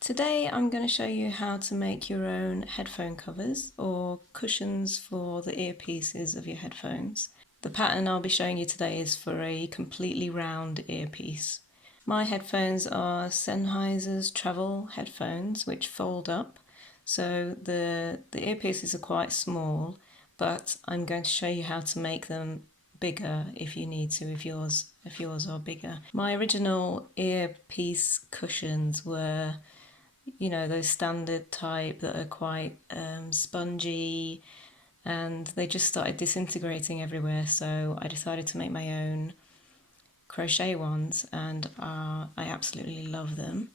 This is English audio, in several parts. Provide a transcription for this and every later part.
Today I'm going to show you how to make your own headphone covers or cushions for the earpieces of your headphones. The pattern I'll be showing you today is for a completely round earpiece. My headphones are Sennheiser's travel headphones which fold up, so the earpieces are quite small, but I'm going to show you how to make them bigger if you need to, if yours are bigger. My original earpiece cushions were, you know, those standard type that are quite spongy, and they just started disintegrating everywhere, so I decided to make my own crochet ones, and I absolutely love them.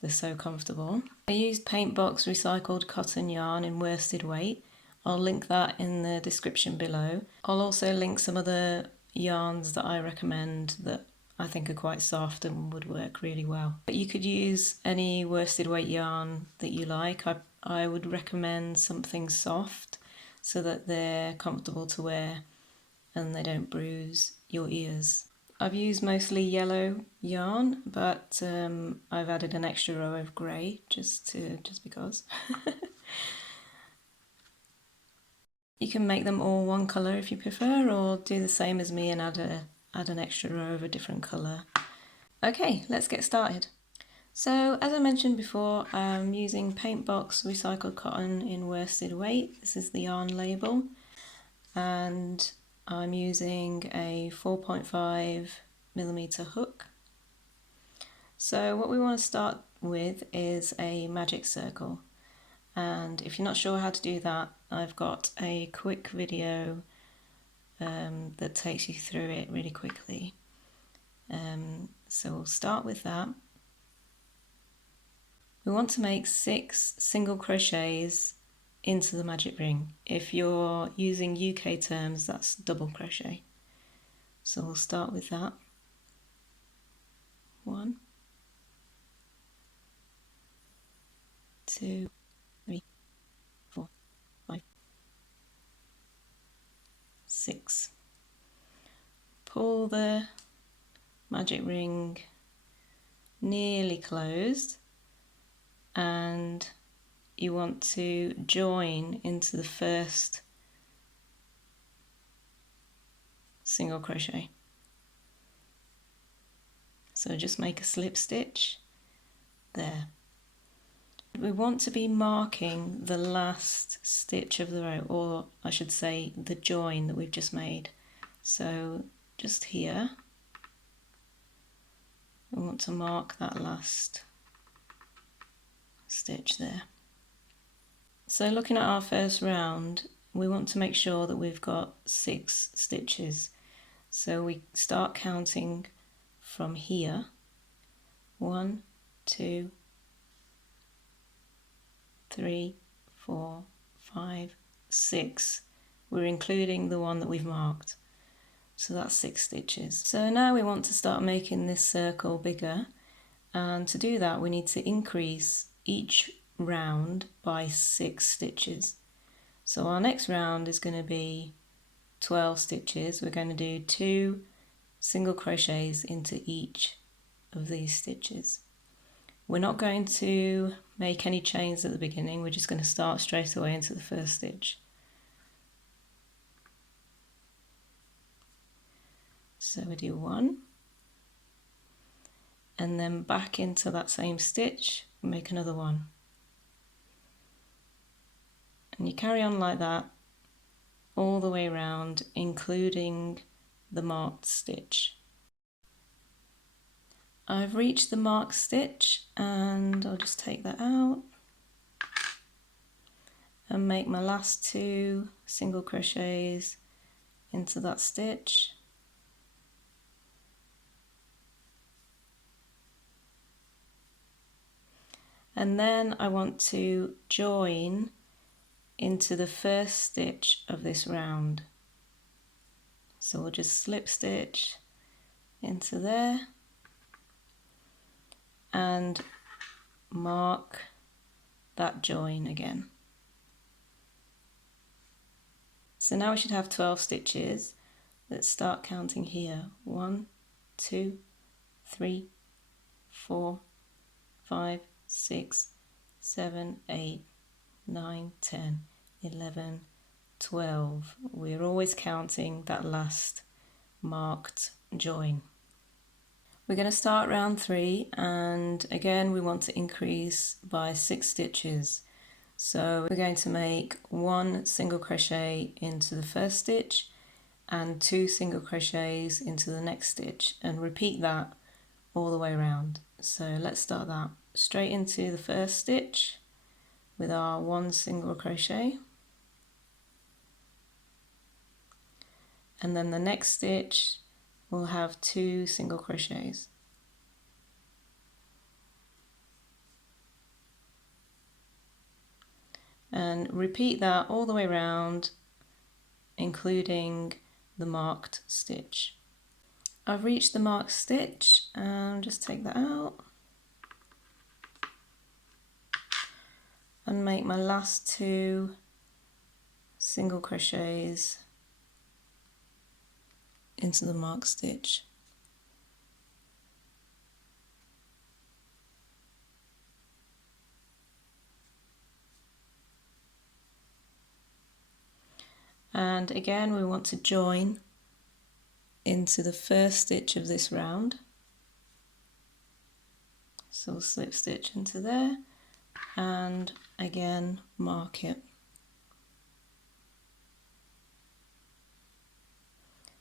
They're so comfortable. I used Paintbox recycled cotton yarn in worsted weight. I'll link that in the description below. I'll also link some other yarns that I recommend that I think are quite soft and would work really well. But you could use any worsted weight yarn that you like. I would recommend something soft so that they're comfortable to wear and they don't bruise your ears. I've used mostly yellow yarn, but I've added an extra row of grey just because. You can make them all one colour if you prefer, or do the same as me and add an extra row of a different colour. Okay, let's get started. So as I mentioned before, I'm using Paintbox recycled cotton in worsted weight. This is the yarn label, and I'm using a 4.5mm hook. So what we want to start with is a magic circle, and if you're not sure how to do that, I've got a quick video that takes you through it really quickly. So we'll start with that. We want to make 6 single crochets into the magic ring. If you're using UK terms, that's double crochet. So we'll start with that. 1, 2, 3, 4, 5, 6. Pull the magic ring nearly closed, and you want to join into the first single crochet. So just make a slip stitch there. We want to be marking the last stitch of the row, or I should say the join that we've just made. So just here, we want to mark that last stitch there. So looking at our first round, we want to make sure that we've got 6 stitches. So we start counting from here. 1, 2, 3, 4, 5, 6. We're including the one that we've marked. So that's 6 stitches. So now we want to start making this circle bigger, and to do that we need to increase each round by 6 stitches. So our next round is going to be 12 stitches. We're going to do 2 single crochets into each of these stitches. We're not going to make any chains at the beginning, we're just going to start straight away into the first stitch. So we do 1, and then back into that same stitch, make another 1. And you carry on like that all the way around, including the marked stitch. I've reached the marked stitch, and I'll just take that out and make my last 2 single crochets into that stitch. And then I want to join into the first stitch of this round. So we'll just slip stitch into there and mark that join again. So now we should have 12 stitches. Let's start counting here. 1, 2, 3, 4, 5, 6, 7, 8, 9, 10, 11, 12. We're always counting that last marked join. We're going to start round 3, and again we want to increase by 6 stitches. So we're going to make 1 single crochet into the first stitch and 2 single crochets into the next stitch, and repeat that all the way around. So let's start that. Straight into the first stitch with our 1 single crochet, and then the next stitch we'll have 2 single crochets. And repeat that all the way around, including the marked stitch. I've reached the marked stitch, and just take that out and make my last 2 single crochets into the marked stitch. And again we want to join into the first stitch of this round. So we'll slip stitch into there and again mark it.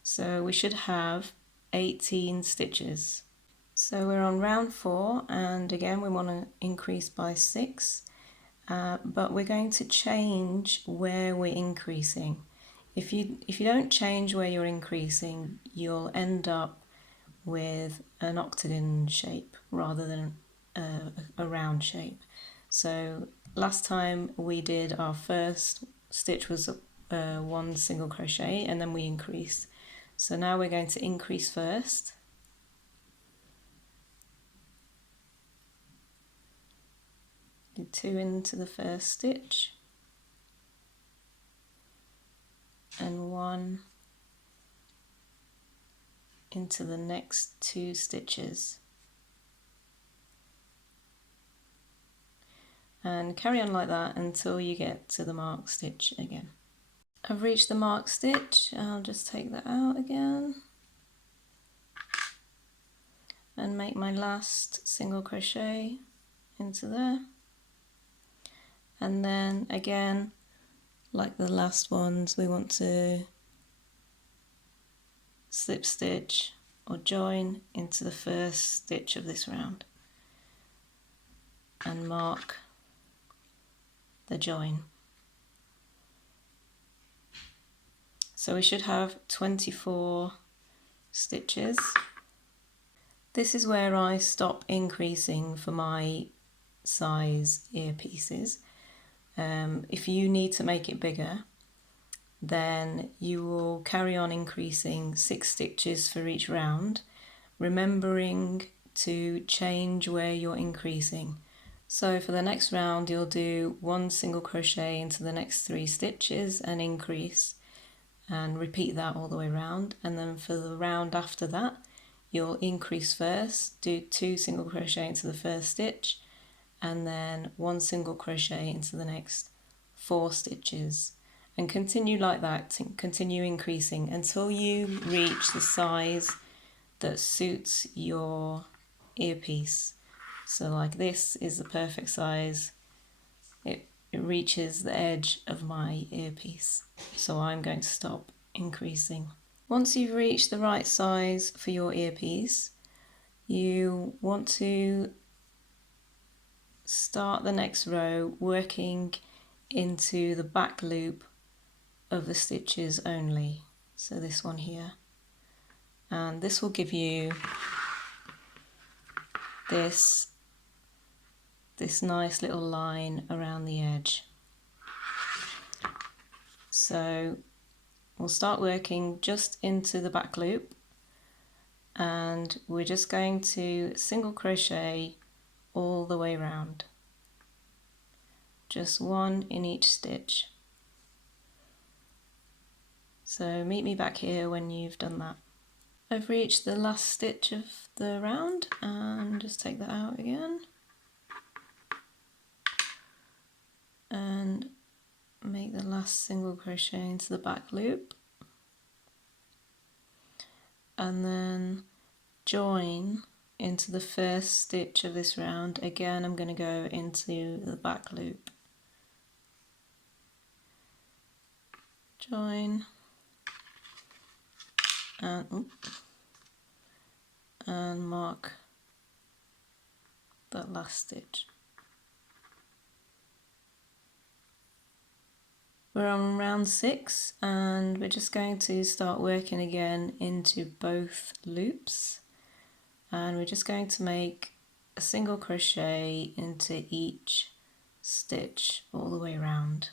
So we should have 18 stitches. So we're on round 4, and again we want to increase by 6, but we're going to change where we're increasing. If you don't change where you're increasing, you'll end up with an octagon shape rather than a round shape. So last time we did, our first stitch was 1 single crochet and then we increased. So now we're going to increase first. Do 2 into the first stitch and 1 into the next 2 stitches. And carry on like that until you get to the marked stitch again. I've reached the marked stitch. I'll just take that out again and make my last single crochet into there, and then again, like the last ones, we want to slip stitch or join into the first stitch of this round and mark the join. So we should have 24 stitches. This is where I stop increasing for my size earpieces. If you need to make it bigger, then you will carry on increasing 6 stitches for each round, remembering to change where you're increasing. So for the next round you'll do 1 single crochet into the next 3 stitches and increase, and repeat that all the way around. And then for the round after that you'll increase first, do 2 single crochet into the first stitch and then 1 single crochet into the next 4 stitches, and continue like that, to continue increasing until you reach the size that suits your earpiece. So like this is the perfect size. It reaches the edge of my earpiece, so I'm going to stop increasing. Once you've reached the right size for your earpiece, you want to start the next row working into the back loop of the stitches only. So this one here, and this will give you this nice little line around the edge. So we'll start working just into the back loop, and we're just going to single crochet all the way around, just 1 in each stitch. So meet me back here when you've done that. I've reached the last stitch of the round, and just take that out again. and make the last single crochet into the back loop, and then join into the first stitch of this round. Again, I'm going to go into the back loop, join, and mark that last stitch. We're on round 6 and we're just going to start working again into both loops, and we're just going to make a single crochet into each stitch all the way around.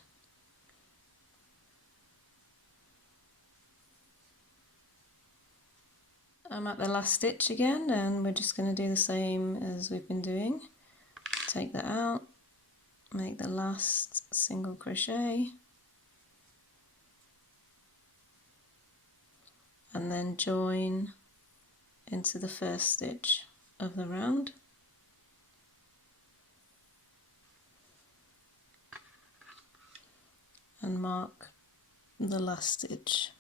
I'm at the last stitch again, and we're just going to do the same as we've been doing. Take that out, make the last single crochet, and then join into the first stitch of the round. And mark the last stitch.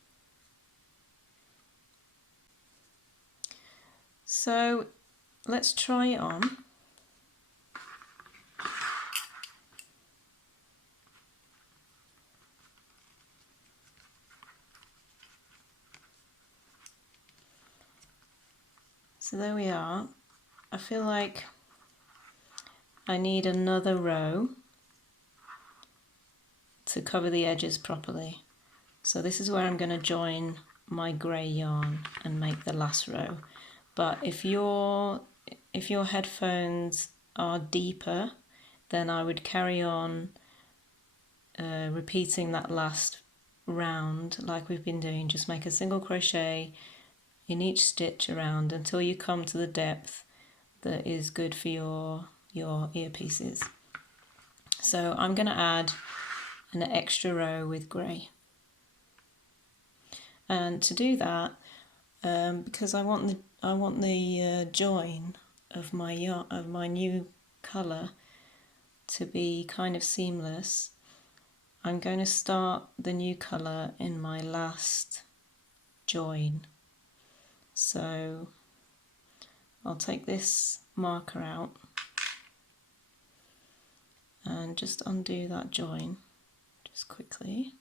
So let's try it on. So there we are. I feel like I need another row to cover the edges properly. So this is where I'm going to join my grey yarn and make the last row. But if your headphones are deeper, then I would carry on repeating that last round like we've been doing. Just make a single crochet in each stitch around until you come to the depth that is good for your earpieces. So I'm going to add an extra row with grey, and to do that, because I want the join of my new colour to be kind of seamless, I'm going to start the new colour in my last join. So I'll take this marker out and just undo that join just quickly.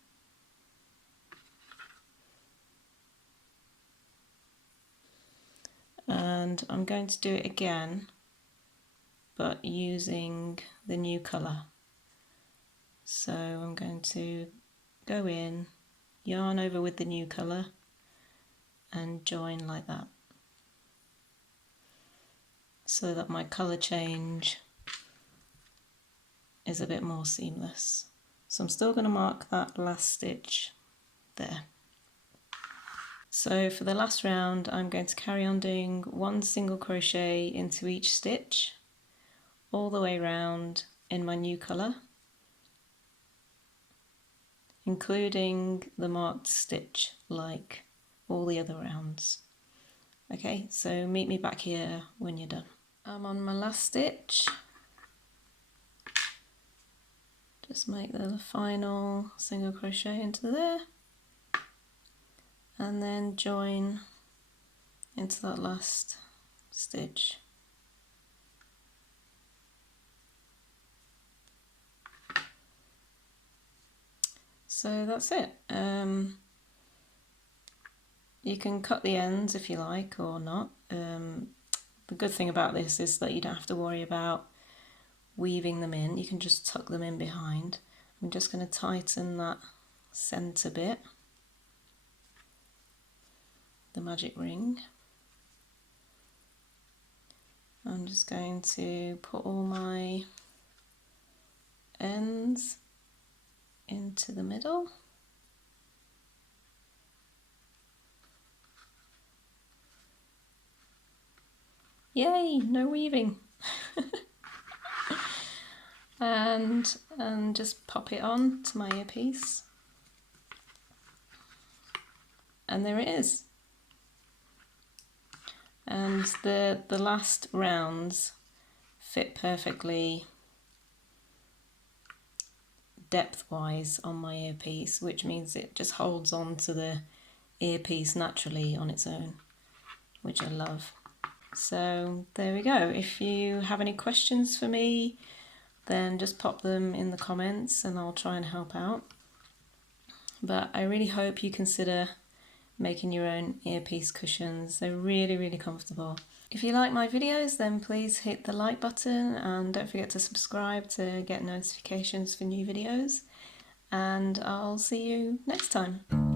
And I'm going to do it again, but using the new colour. So I'm going to go in, yarn over with the new colour, and join like that, so that my colour change is a bit more seamless. So I'm still going to mark that last stitch there. So for the last round, I'm going to carry on doing one single crochet into each stitch all the way around in my new colour, including the marked stitch like all the other rounds. Okay, so meet me back here when you're done. I'm on my last stitch. Just make the final single crochet into there, and then join into that last stitch. So that's it. You can cut the ends if you like or not. The good thing about this is that you don't have to worry about weaving them in. You can just tuck them in behind. I'm just going to tighten that centre bit, the magic ring. I'm just going to put all my ends into the middle. Yay, no weaving. and just pop it on to my earpiece. And there it is. And the last rounds fit perfectly depth-wise on my earpiece, which means it just holds on to the earpiece naturally on its own, which I love. So there we go. If you have any questions for me, then just pop them in the comments and I'll try and help out. But I really hope you consider making your own earpiece cushions. They're really, really comfortable. If you like my videos, then please hit the like button and don't forget to subscribe to get notifications for new videos. And I'll see you next time.